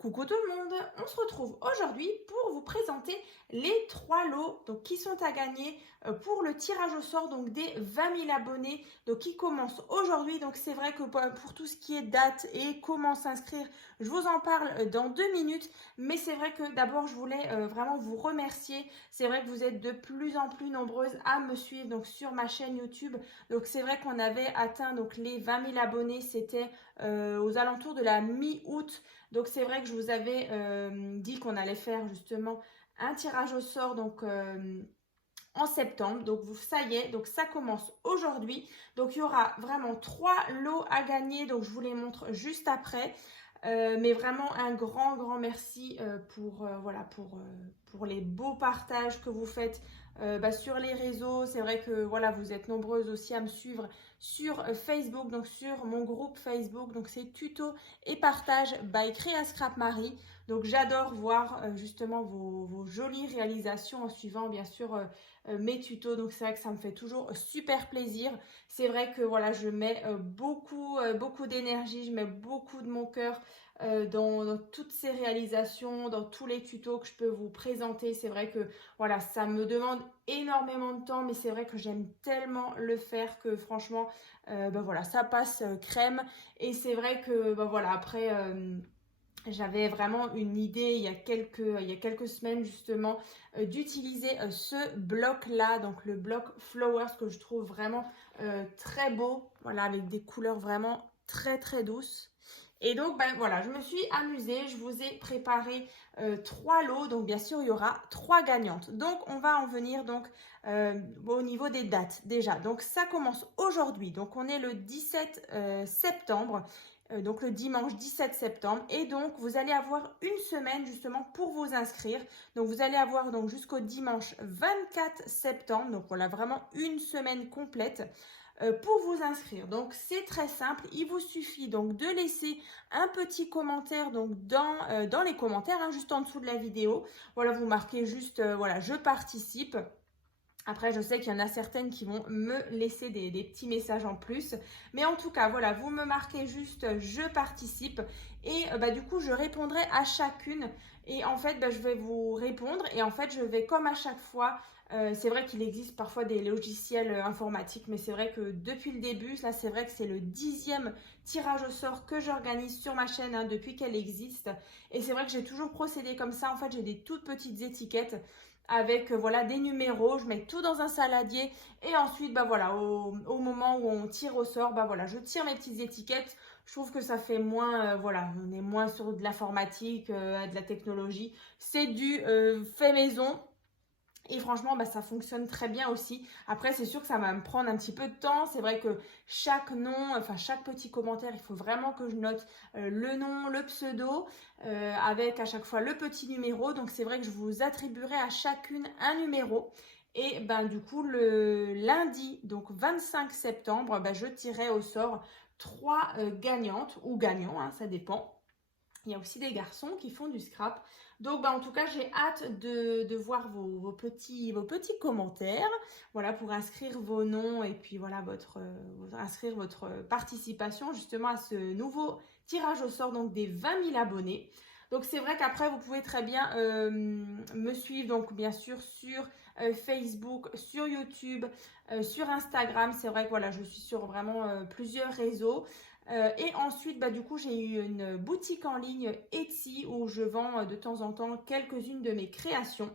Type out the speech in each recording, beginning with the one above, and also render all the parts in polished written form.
Coucou tout le monde, on se retrouve aujourd'hui pour vous présenter les 3 lots qui sont à gagner pour le tirage au sort des 20 000 abonnés qui commence aujourd'hui. Donc c'est vrai que pour tout ce qui est date et comment s'inscrire, je vous en parle dans 2 minutes. Mais c'est vrai que d'abord je voulais vraiment vous remercier. C'est vrai que vous êtes de plus en plus nombreuses à me suivre sur ma chaîne YouTube. Donc c'est vrai qu'on avait atteint les 20 000 abonnés, c'était aux alentours de la mi-août. Donc c'est vrai que je vous avais dit qu'on allait faire justement un tirage au sort en septembre. Donc ça y est, donc ça commence aujourd'hui. Donc il y aura vraiment 3 lots à gagner. Donc je vous les montre juste après. Mais vraiment un grand merci pour les beaux partages que vous faites sur les réseaux. C'est vrai que voilà, vous êtes nombreuses aussi à me suivre sur Facebook, donc sur mon groupe Facebook. Donc c'est tuto et partage by Créa Scrap Marie. Donc j'adore voir justement vos jolies réalisations en suivant bien sûr mes tutos. Donc c'est vrai que ça me fait toujours super plaisir. C'est vrai que voilà, je mets beaucoup d'énergie, je mets beaucoup de mon cœur dans toutes ces réalisations, dans tous les tutos que je peux vous présenter. C'est vrai que voilà, ça me demande énormément de temps, mais c'est vrai que j'aime tellement le faire que franchement, voilà, ça passe crème. Et c'est vrai que voilà, après. J'avais vraiment une idée il y a quelques semaines justement d'utiliser ce bloc-là, donc le bloc Flowers que je trouve vraiment très beau, voilà, avec des couleurs vraiment très douces. Et donc voilà, je me suis amusée, je vous ai préparé 3 lots, donc bien sûr il y aura 3 gagnantes. Donc on va en venir au niveau des dates déjà. Donc ça commence aujourd'hui, donc on est le 17 septembre donc le dimanche 17 septembre. Et donc, vous allez avoir une semaine justement pour vous inscrire. Donc, vous allez avoir donc jusqu'au dimanche 24 septembre. Donc, voilà, vraiment une semaine complète pour vous inscrire. Donc, c'est très simple. Il vous suffit donc de laisser un petit commentaire dans les commentaires, juste en dessous de la vidéo. Voilà, vous marquez juste, voilà, je participe. Après, je sais qu'il y en a certaines qui vont me laisser des petits messages en plus. Mais en tout cas, voilà, vous me marquez juste je participe. Et du coup, je répondrai à chacune. Et en fait, je vais vous répondre. Et en fait, je vais comme à chaque fois. C'est vrai qu'il existe parfois des logiciels informatiques. Mais c'est vrai que depuis le début, là, c'est vrai que c'est le 10e tirage au sort que j'organise sur ma chaîne depuis qu'elle existe. Et c'est vrai que j'ai toujours procédé comme ça. En fait, j'ai des toutes petites étiquettes avec voilà des numéros, je mets tout dans un saladier et ensuite voilà au moment où on tire au sort, voilà, je tire mes petites étiquettes. Je trouve que ça fait moins voilà, on est moins sur de l'informatique, de la technologie, c'est du fait maison. Et franchement, ça fonctionne très bien aussi. Après, c'est sûr que ça va me prendre un petit peu de temps. C'est vrai que chaque nom, enfin chaque petit commentaire, il faut vraiment que je note le nom, le pseudo, avec à chaque fois le petit numéro. Donc c'est vrai que je vous attribuerai à chacune un numéro. Et du coup, le lundi, donc 25 septembre, je tirerai au sort 3 gagnantes ou gagnants, ça dépend. Il y a aussi des garçons qui font du scrap. Donc, en tout cas, j'ai hâte de voir vos petits commentaires. Voilà, pour inscrire vos noms et puis voilà, inscrire votre participation justement à ce nouveau tirage au sort des 20 000 abonnés. Donc, c'est vrai qu'après, vous pouvez très bien me suivre, donc bien sûr, sur Facebook, sur YouTube, sur Instagram. C'est vrai que voilà, je suis sur vraiment plusieurs réseaux. Et ensuite, du coup, j'ai eu une boutique en ligne Etsy où je vends de temps en temps quelques-unes de mes créations.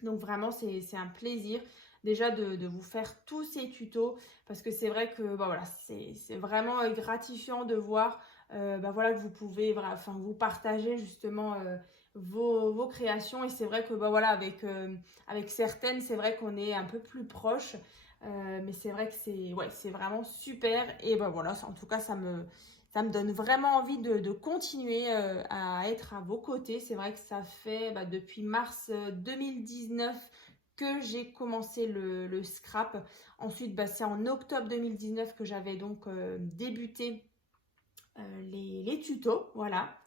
Donc vraiment, c'est un plaisir déjà de vous faire tous ces tutos parce que c'est vrai que voilà, c'est vraiment gratifiant de voir voilà, que vous pouvez vous partager justement vos créations. Et c'est vrai que voilà, avec certaines, c'est vrai qu'on est un peu plus proche. Mais c'est vrai que c'est vraiment super. Et voilà, en tout cas, ça me donne vraiment envie de continuer à être à vos côtés. C'est vrai que ça fait depuis mars 2019 que j'ai commencé le scrap. Ensuite, c'est en octobre 2019 que j'avais donc débuté les tutos. Voilà.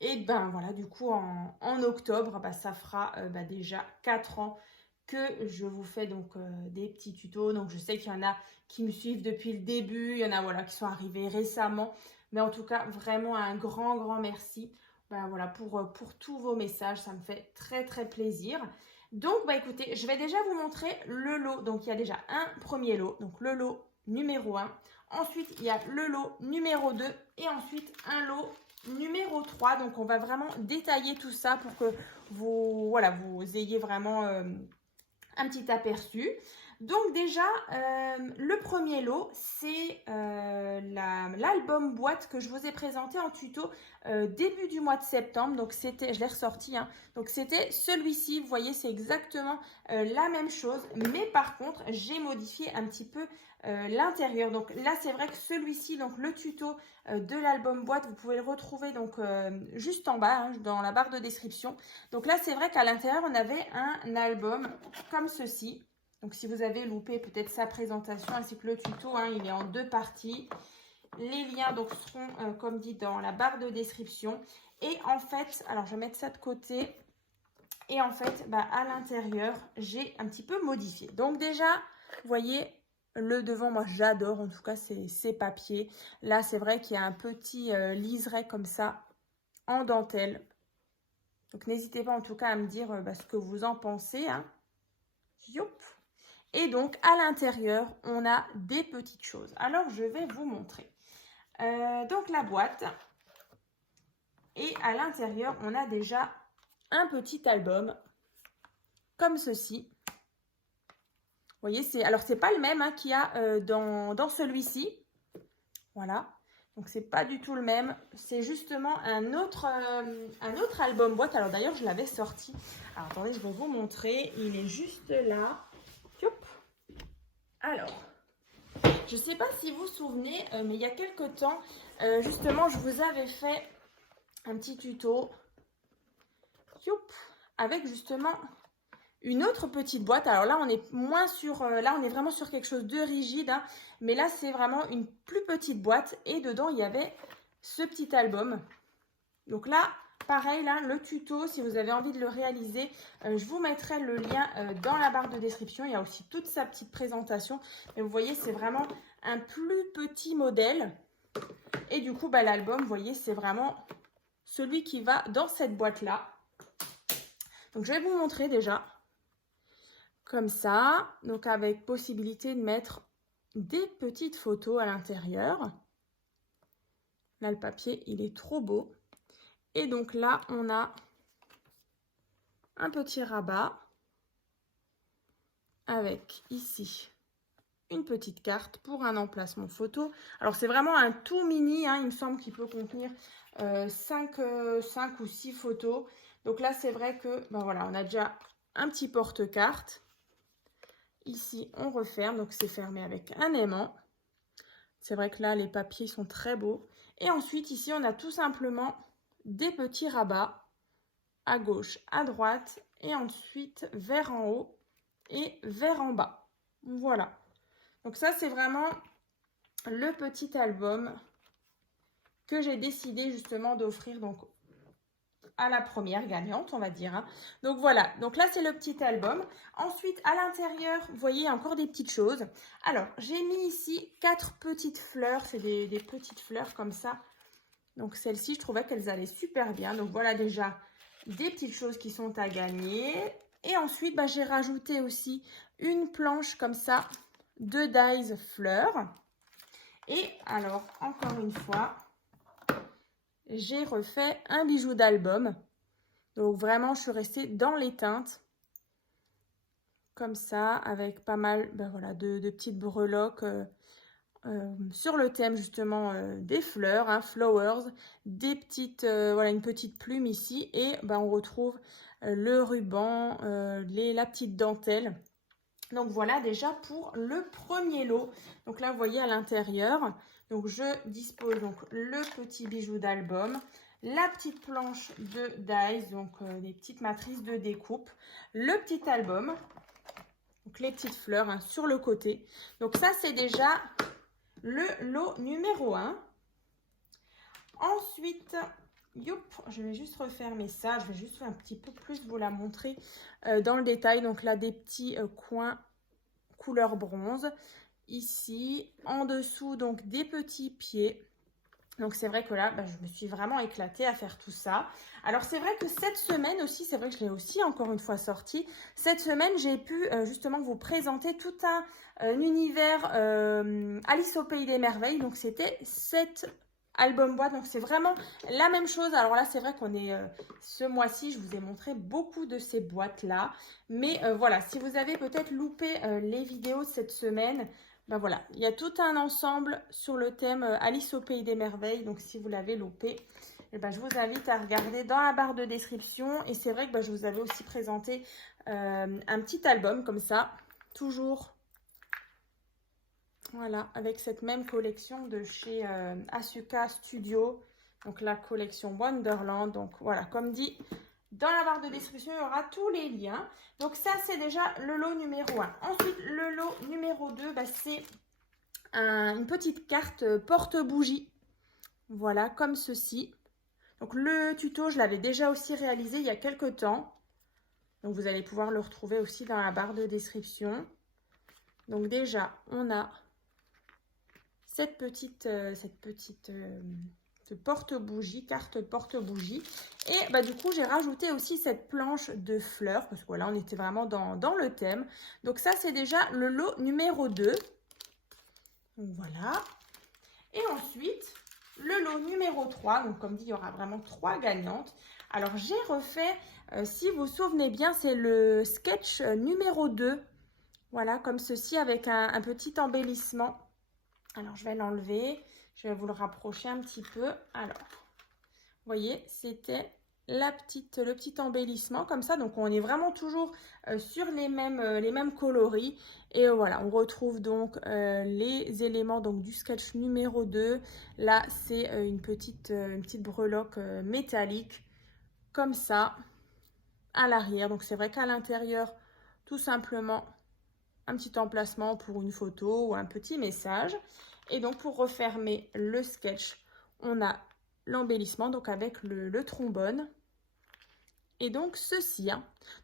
Et voilà, du coup, en octobre, ça fera déjà 4 ans que je vous fais des petits tutos. Donc je sais qu'il y en a qui me suivent depuis le début, il y en a voilà qui sont arrivés récemment, mais en tout cas vraiment un grand merci. ben voilà, pour tous vos messages. Ça me fait très très plaisir. Donc, bah écoutez, je vais déjà vous montrer le lot. Donc, il y a déjà un premier lot, donc le lot numéro 1. Ensuite, il y a le lot numéro 2 et ensuite un lot numéro 3. Donc, on va vraiment détailler tout ça pour que vous, voilà, vous ayez vraiment un petit aperçu. Donc déjà, le premier lot, c'est l'album boîte que je vous ai présenté en tuto début du mois de septembre. Donc c'était, je l'ai ressorti, hein. Donc c'était celui-ci, vous voyez, c'est exactement la même chose. Mais par contre, j'ai modifié un petit peu l'intérieur. Donc là, c'est vrai que celui-ci, donc le tuto de l'album boîte, vous pouvez le retrouver donc juste en bas, hein, dans la barre de description. Donc là, c'est vrai qu'à l'intérieur, on avait un album comme ceci. Donc, si vous avez loupé peut-être sa présentation ainsi que le tuto, hein, il est en 2 parties. Les liens donc seront, comme dit, dans la barre de description. Et en fait, alors je vais mettre ça de côté. Et en fait, bah, à l'intérieur, j'ai un petit peu modifié. Donc déjà, vous voyez, le devant, moi j'adore en tout cas ces papiers. Là, c'est vrai qu'il y a un petit liseré comme ça en dentelle. Donc n'hésitez pas en tout cas à me dire ce que vous en pensez. Hein. Youp. Et donc, à l'intérieur, on a des petites choses. Alors, je vais vous montrer. Donc, la boîte. Et à l'intérieur, on a déjà un petit album. Comme ceci. Vous voyez, alors, c'est pas le même hein, qu'il y a dans celui-ci. Voilà. Donc, c'est pas du tout le même. C'est justement un autre album boîte. Alors, d'ailleurs, je l'avais sorti. Alors, attendez, je vais vous montrer. Il est juste là. Youp. Alors, je ne sais pas si vous vous souvenez, mais il y a quelques temps, justement, je vous avais fait un petit tuto avec justement une autre petite boîte. Alors là, on est moins sur, là, on est vraiment sur quelque chose de rigide, hein, mais là, c'est vraiment une plus petite boîte et dedans, il y avait ce petit album. Donc là, pareil, là, le tuto, si vous avez envie de le réaliser, je vous mettrai le lien dans la barre de description. Il y a aussi toute sa petite présentation. Et vous voyez, c'est vraiment un plus petit modèle. Et du coup, bah, l'album, vous voyez, c'est vraiment celui qui va dans cette boîte-là. Donc, je vais vous montrer déjà. Comme ça. Donc, avec possibilité de mettre des petites photos à l'intérieur. Là, le papier, il est trop beau. Et donc là, on a un petit rabat avec ici une petite carte pour un emplacement photo. Alors, c'est vraiment un tout mini, hein, il me semble qu'il peut contenir 5 ou 6 photos. Donc là, c'est vrai que, ben voilà, on a déjà un petit porte-carte. Ici, on referme, donc c'est fermé avec un aimant. C'est vrai que là, les papiers sont très beaux. Et ensuite, ici, on a tout simplement des petits rabats à gauche, à droite et ensuite vers en haut et vers en bas. Voilà. Donc ça, c'est vraiment le petit album que j'ai décidé justement d'offrir donc à la première gagnante, on va dire. Hein. Donc voilà, donc là c'est le petit album. Ensuite, à l'intérieur, vous voyez encore des petites choses. Alors, j'ai mis ici 4 petites fleurs, c'est des petites fleurs comme ça. Donc celles-ci, je trouvais qu'elles allaient super bien. Donc voilà déjà des petites choses qui sont à gagner. Et ensuite, bah, j'ai rajouté aussi une planche comme ça de dies fleurs. Et alors, encore une fois, j'ai refait un bijou d'album. Donc vraiment, je suis restée dans les teintes. Comme ça, avec pas mal ben voilà, de petites breloques sur le thème justement des fleurs, hein, flowers, des petites, voilà, une petite plume ici. Et ben, on retrouve le ruban, la petite dentelle. Donc voilà déjà pour le premier lot. Donc là, vous voyez à l'intérieur, donc je dispose donc le petit bijou d'album, la petite planche de dies, donc des petites matrices de découpe, le petit album, donc les petites fleurs hein, sur le côté. Donc ça, c'est déjà le lot numéro 1. Ensuite, youp, je vais juste refermer ça. Je vais juste un petit peu plus vous la montrer dans le détail. Donc là, des petits coins couleur bronze. Ici, en dessous, donc des petits pieds. Donc c'est vrai que là, je me suis vraiment éclatée à faire tout ça. Alors c'est vrai que cette semaine aussi, c'est vrai que je l'ai aussi encore une fois sorti. Cette semaine, j'ai pu justement vous présenter tout un univers Alice au Pays des Merveilles. Donc c'était cet album boîte. Donc c'est vraiment la même chose. Alors là, c'est vrai qu'on est ce mois-ci, je vous ai montré beaucoup de ces boîtes-là. Mais voilà, si vous avez peut-être loupé les vidéos cette semaine, ben voilà, il y a tout un ensemble sur le thème Alice au Pays des Merveilles. Donc, si vous l'avez loupé, eh ben, je vous invite à regarder dans la barre de description. Et c'est vrai que je vous avais aussi présenté un petit album comme ça, toujours. Voilà, avec cette même collection de chez Asuka Studio. Donc, la collection Wonderland. Donc, voilà, comme dit, dans la barre de description, il y aura tous les liens. Donc ça, c'est déjà le lot numéro 1. Ensuite, le lot numéro 2, c'est une petite carte porte-bougie. Voilà, comme ceci. Donc le tuto, je l'avais déjà aussi réalisé il y a quelques temps. Donc vous allez pouvoir le retrouver aussi dans la barre de description. Donc déjà, on a cette petite porte-bougie, carte porte-bougie. Et du coup, j'ai rajouté aussi cette planche de fleurs, parce que voilà, on était vraiment dans le thème. Donc ça, c'est déjà le lot numéro 2. Donc voilà. Et ensuite, le lot numéro 3. Donc comme dit, il y aura vraiment 3 gagnantes. Alors j'ai refait, si vous vous souvenez bien, c'est le sketch numéro 2. Voilà, comme ceci, avec un petit embellissement. Alors je vais l'enlever. Je vais vous le rapprocher un petit peu. Alors, vous voyez, c'était le petit embellissement comme ça. Donc, on est vraiment toujours sur les mêmes coloris. Et voilà, on retrouve donc les éléments donc, du sketch numéro 2. Là, c'est une petite breloque métallique comme ça à l'arrière. Donc, c'est vrai qu'à l'intérieur, tout simplement, un petit emplacement pour une photo ou un petit message. Et donc, pour refermer le sketch, on a l'embellissement, donc avec le trombone. Et donc, ceci.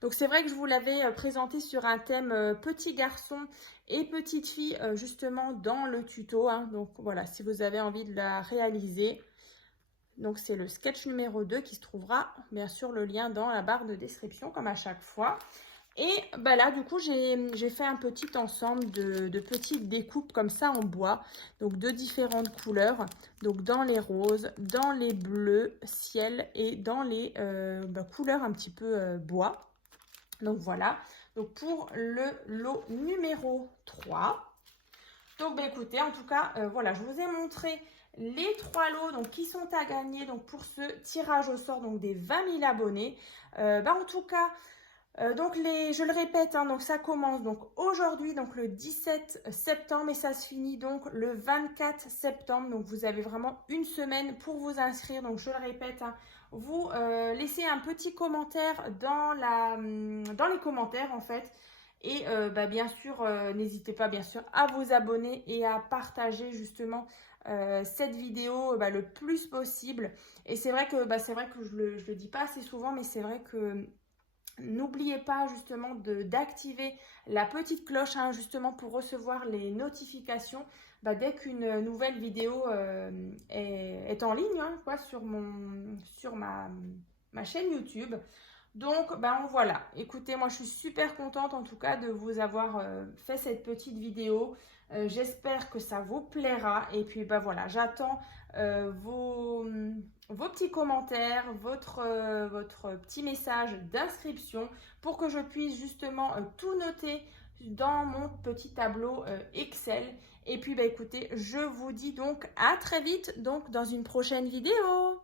Donc, c'est vrai que je vous l'avais présenté sur un thème petit garçon et petite fille, justement, dans le tuto. Donc, voilà, si vous avez envie de la réaliser. Donc, c'est le sketch numéro 2 qui se trouvera, bien sûr, le lien dans la barre de description, comme à chaque fois. Et là, du coup, j'ai fait un petit ensemble de petites découpes comme ça en bois. Donc, de différentes couleurs. Donc, dans les roses, dans les bleus, ciel et dans les couleurs un petit peu bois. Donc, voilà. Donc, pour le lot numéro 3. Donc, écoutez, en tout cas, voilà, je vous ai montré les 3 lots donc, qui sont à gagner donc, pour ce tirage au sort donc, des 20 000 abonnés. En tout cas... donc je le répète, donc ça commence donc aujourd'hui, donc le 17 septembre et ça se finit donc le 24 septembre. Donc vous avez vraiment une semaine pour vous inscrire. Donc je le répète, vous laissez un petit commentaire dans les commentaires en fait. Et bien sûr, n'hésitez pas bien sûr à vous abonner et à partager justement cette vidéo le plus possible. Et c'est vrai que je le dis pas assez souvent, mais c'est vrai que n'oubliez pas justement d'activer la petite cloche justement pour recevoir les notifications dès qu'une nouvelle vidéo est en ligne sur ma chaîne YouTube. Donc voilà, écoutez, moi je suis super contente en tout cas de vous avoir fait cette petite vidéo. J'espère que ça vous plaira et puis voilà, j'attends vos petits commentaires, votre petit message d'inscription pour que je puisse justement tout noter dans mon petit tableau Excel. Et puis écoutez, je vous dis donc à très vite donc dans une prochaine vidéo.